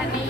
Dani.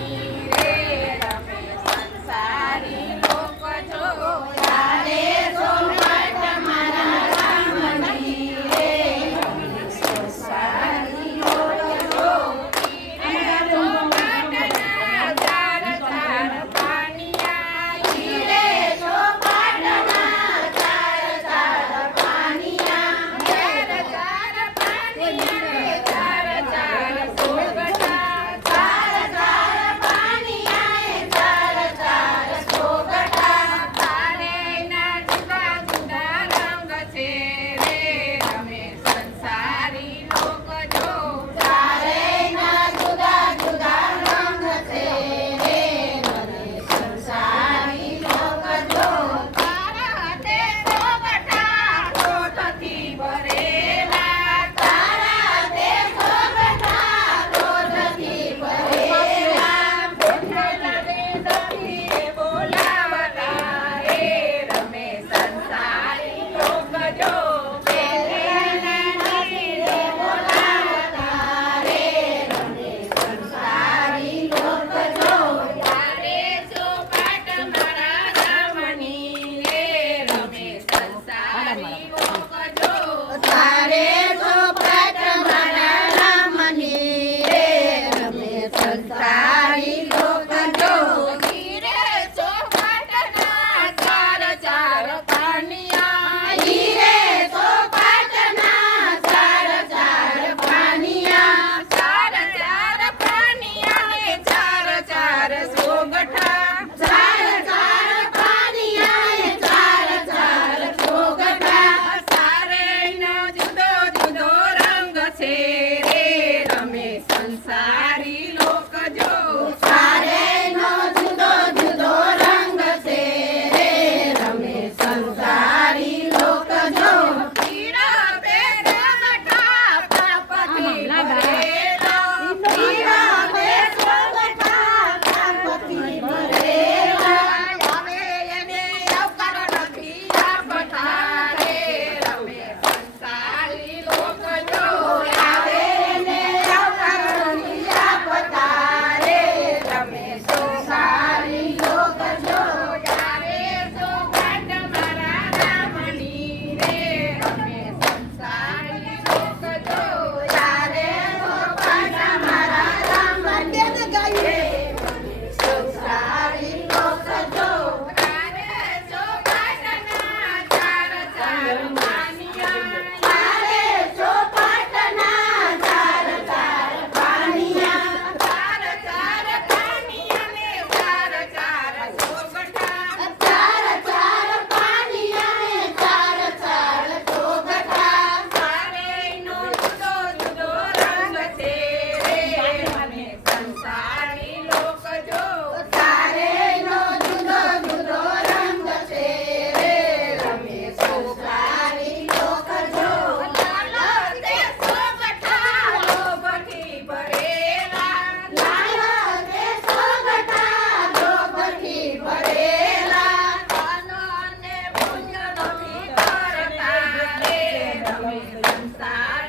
Sam.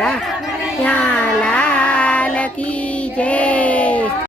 Yeah.